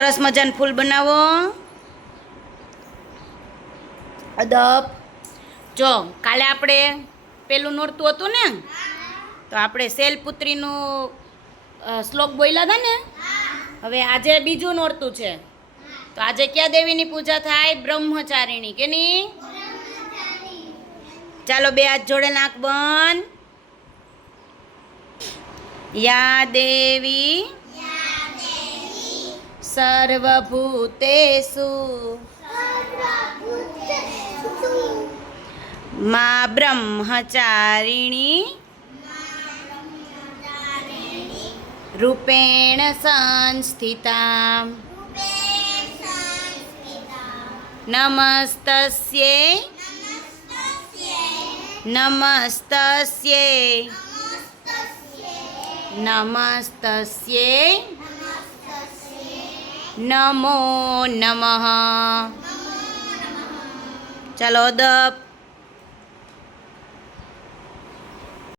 સરસ મજાનું ફૂલ બનાવો. અદબ. જો, કાલે આપણે પેલું નોરતું હતું ને? તો આપણે શેલપુત્રીનું શ્લોક બોલ્યા હતા ને? હવે આજે બીજું નોરતું છે. તો આજે ક્યાં દેવીની પૂજા થાય? બ્રહ્મચારિણી નહીં? ચાલો બે હાથ જોડે નાક બંધ. યા દેવી સર્વભૂતેષુ મા બ્રહ્મચારિણી રૂપેણ સંસ્થિતા નમસ્તસ્યે નમસ્તસ્યે નમસ્તસ્યે નમો નમઃ. ચાલો દપ